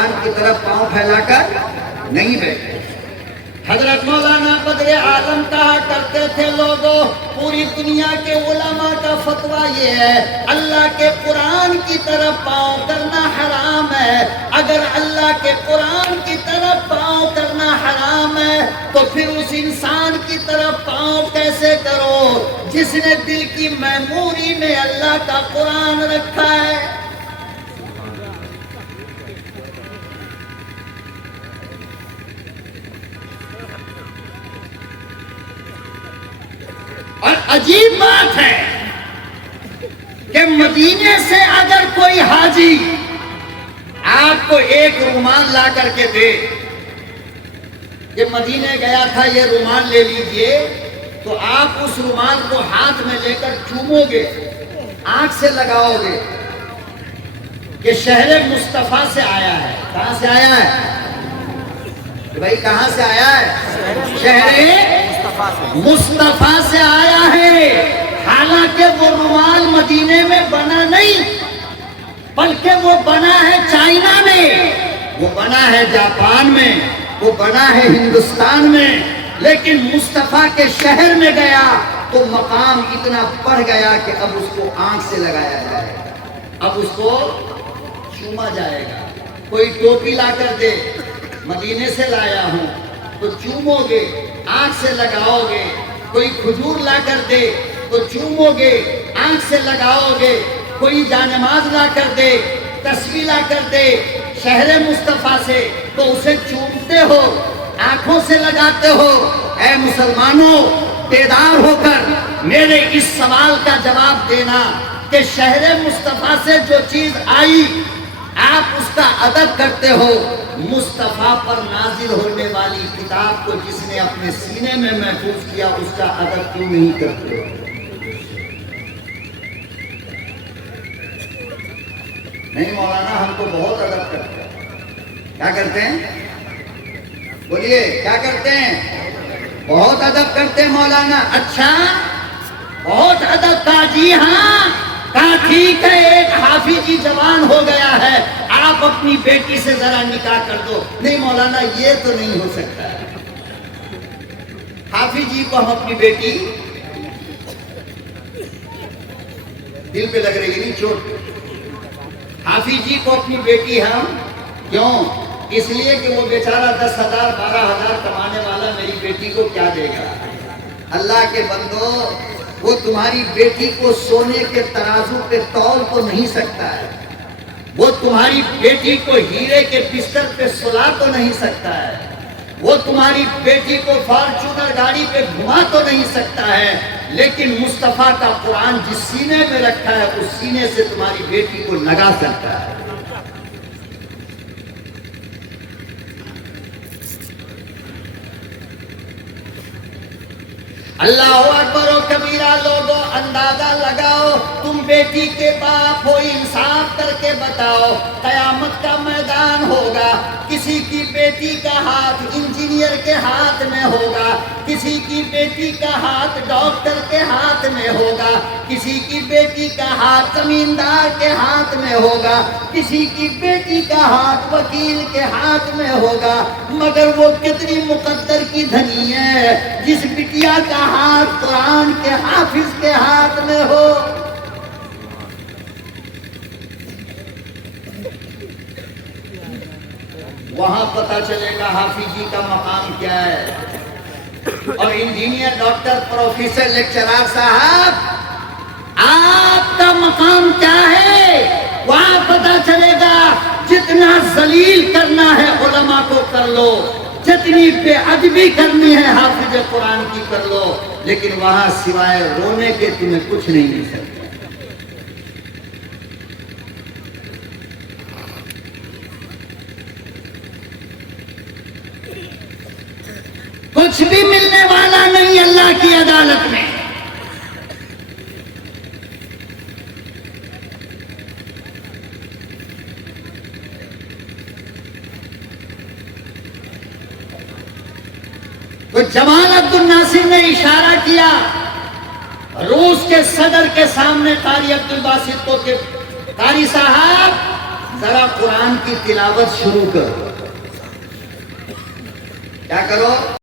قرآن کی طرف پاؤں پھیلا کر نہیں بیٹھے۔ حضرت مولانا بدر عالم کہا کرتے تھے لوگوں، پوری دنیا کے علماء کا فتویٰ یہ ہے اللہ کے قرآن کی طرف پاؤں کرنا حرام ہے۔ اگر اللہ کے قرآن کی طرف پاؤں کرنا حرام ہے تو پھر اس انسان کی طرف پاؤں کیسے کرو جس نے دل کی میموری میں اللہ کا قرآن رکھا ہے؟ اور عجیب بات ہے کہ مدینے سے اگر کوئی حاجی آپ کو ایک رومال لا کر کے دے کہ مدینے گیا تھا یہ رومال لے لیجئے، تو آپ اس رومال کو ہاتھ میں لے کر چومو گے، آنکھ سے لگاؤ گے کہ شہر مصطفیٰ سے آیا ہے۔ کہاں سے آیا ہے بھائی؟ کہاں سے آیا ہے؟ شہر مصطفیٰ سے آیا ہے۔ حالانکہ وہ رومال مدینے میں بنا نہیں، بلکہ وہ بنا ہے چائنا میں، وہ بنا ہے جاپان میں، وہ بنا ہے ہندوستان میں، لیکن مصطفیٰ کے شہر میں گیا تو مقام اتنا بڑھ گیا کہ اب اس کو آنکھ سے لگایا جائے گا، اب اس کو چوما جائے گا۔ کوئی ٹوپی لا کر دے، مدینے سے لایا ہوں، تو چومو گے، آنکھ سے لگاؤ گے۔ کوئی کھجور لا کر دے تو چومو گے، آنکھ سے لگاؤ گے۔ کوئی جانماز لا کر دے، تسبیح لا کر دے شہر مصطفیٰ سے تو اسے چومتے ہو، آنکھوں سے لگاتے ہو۔ اے مسلمانوں، بیدار ہو کر میرے اس سوال کا جواب دینا کہ شہر مصطفیٰ سے جو چیز آئی آپ اس کا ادب کرتے ہو، مصطفیٰ پر نازل ہونے والی کتاب کو جس نے اپنے سینے میں محفوظ کیا اس کا ادب کیوں نہیں کرتے ہو؟ نہیں مولانا، ہم تو بہت ادب کرتے ہیں۔ کیا کرتے ہیں؟ بولیے کیا کرتے ہیں؟ بہت ادب کرتے ہیں مولانا۔ اچھا، بہت ادب کا؟ جی ہاں، کہا ٹھیک ہے، ایک حافظ جی جوان ہو گیا ہے، آپ اپنی بیٹی سے ذرا نکاح کر دو۔ نہیں مولانا، یہ تو نہیں ہو سکتا ہے۔ حافظ جی کو ہم اپنی بیٹی، دل پہ لگ رہی ہے نہیں چوٹ، حافظ جی کو اپنی بیٹی ہم کیوں؟ اس لیے کہ وہ بیچارہ 10,000 12,000 کمانے والا میری بیٹی کو کیا دے گا؟ اللہ کے بندو، وہ تمہاری بیٹی کو سونے کے ترازو پہ تول تو نہیں سکتا ہے، وہ تمہاری بیٹی کو ہیرے کے بستر پہ سلا تو نہیں سکتا ہے، وہ تمہاری بیٹی کو فارچونر گاڑی پہ گھما تو نہیں سکتا ہے، لیکن مصطفیٰ کا قرآن جس سینے میں رکھا ہے اس سینے سے تمہاری بیٹی کو لگا سکتا ہے۔ اللہ اکبر و کبیرہ، لوگوں اندازہ لگاؤ، تم بیٹی کے باپ ہو، انصاف کر کے بتاؤ، قیامت کا میدان ہوگا، کسی کی بیٹی کا ہاتھ انجینئر کے ہاتھ میں ہوگا، کسی کی بیٹی کا ہاتھ ڈاکٹر کے ہاتھ میں ہوگا، کسی کی بیٹی کا ہاتھ زمیندار کے ہاتھ میں ہوگا، کسی کی بیٹی کا ہاتھ وکیل کے ہاتھ میں ہوگا، مگر وہ کتنی مقدر کی دھنی ہے جس بٹیا کا ہاتھ قرآن کے حافظ کے ہاتھ میں ہو۔ وہاں پتہ چلے گا حافظ جی کا مقام کیا ہے، اور انجینئر ڈاکٹر پروفیسر لیکچرار صاحب آپ کا مقام کیا ہے، وہاں پتہ چلے گا۔ جتنا ذلیل کرنا ہے علماء کو کر لو، جتنی بے ادبی کرنی ہے حافظ قرآن کی کر لو، لیکن وہاں سوائے رونے کے تمہیں کچھ نہیں مل سکتا۔ کچھ بھی ملنے والا نہیں اللہ کی عدالت میں۔ تو جمال عبد الناصر نے اشارہ کیا روس کے صدر کے سامنے، قاری عبد الباسط کو، کہ قاری صاحب ذرا قرآن کی تلاوت شروع کرو. کیا کرو؟